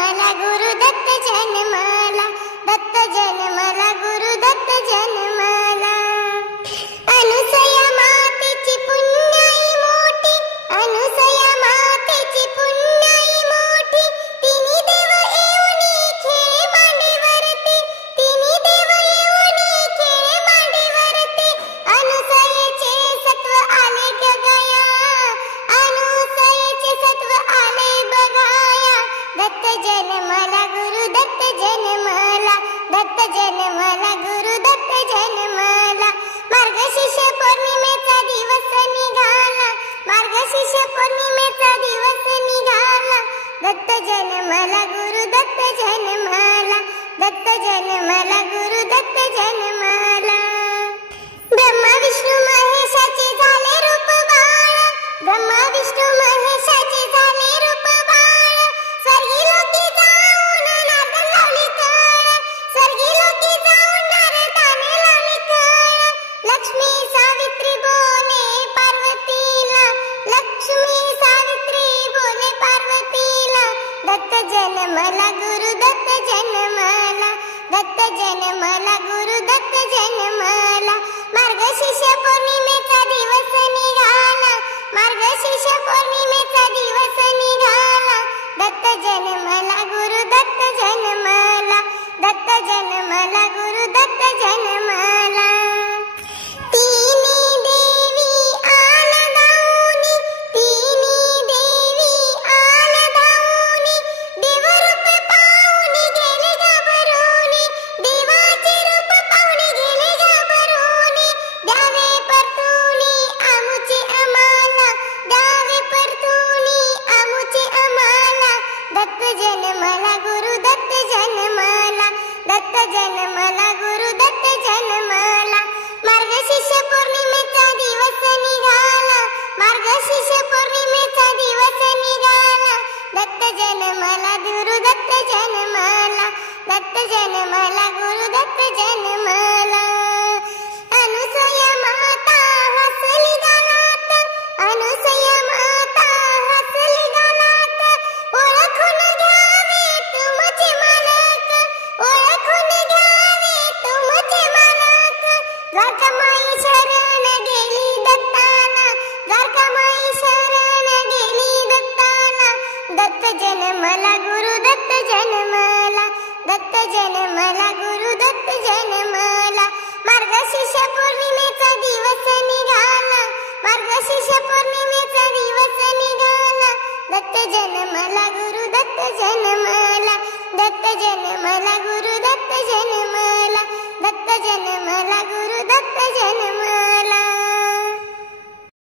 जन्मला गुरु दत्त जन्मला, दत्त जन्मला गुरु दत्त जन्मला। अनुसया मातेची पुण्याई मोठी, अनुसया मातेची पुण्याई मोठी, तिन्ही देव येऊनी खेळे मांडीवरती, तिन्ही देव येऊनी खेळे मांडीवरती। अनुसयेचे सत्व आले गगया, अनुसयेचे सत्व आले बघाया। दत्त जन्मला गुरु दत्त जन्मला, दत्त जन्मला गुरु दत्त जन्मला। मार्गशीर्ष पौर्णिमेचा दिवस निघाला, मार्गशीर्ष पौर्णिमेचा दिवस निघाला। दत्त जन्मला गुरु दत्त जन्मला, दत्त जन्मला गुरु दत्त जन्मला। ब्रह्मा विष्णू महेशाचे झाले रूप बाळ, ब्रह्मा विष्णू महेशाचे झाले रूप बाळ। स्वर्गी लोकी जाऊन नारदाने लावली कळ, स्वर्गी लोकी जाऊन नारदाने लावली कळ। लक्ष्मी सावित्री बोले पार्वतीला, लक्ष्मी सावित्री बोले पार्वतीला। दत्त जन्मला गुरु दत्त जन्मला, दत्त जन्मला गुरु दत्त जन्मला। मार्गशीर्ष पौर्णिमेचा दिवस निघाला, मार्गशीर्ष पौर्णिमेचा दिवस निघाला। दत्त जन्मला गुरु दत्त जन्मला, दत्त जन्मला गुरु दत्त जन्मला। तिन्ही देवी आल्या धावूनी, तिन्ही देवी आल्या धावूनी। देवरूप पाहुनी गेले घाबरूनी, देवाचे रूप पाहुनी गेले घाबरूनी। द्यावे परतूनी आमुचे आम्हाला, द्यावे परतूनी आमुचे आम्हाला। दत्त जन्मला गुरु दत्त जन्मला, दत्त जन्मला गुरु दत्त जन्मला। मार्गशीर्ष पौर्णिमेचा दिवस निघाला, मार्गशीर्ष पौर्णिमेचा दिवस निघाला। दत्त जन्मला गुरु दत्त जन्मला, दत्त जन्मला गुरु दत्त जन्मला। अनुसया माता हसली गालात, अनुसया माता हसली गालात। ओळखून घ्यावे तुमचे मालक, ओळखून घ्यावे तुमचे मालक। द्वारकामाई शरण गेली दत्ताला, द्वारकामाई शरण गेली दत्ताला। दत्त जन्मला गुरु दत्त जन्मला, दत्त जन्मला गुरु दत्त जन्मला। मार्गशीर्ष पौर्णिमेचा दिवस निघाला, मार्गशीर्ष पौर्णिमेचा दिवस निघाला। दत्त जन्मला गुरु दत्त जन्मला, दत्त जन्मला गुरु दत्त जन्मला, दत्त जन्मला गुरु दत्त जन्मला।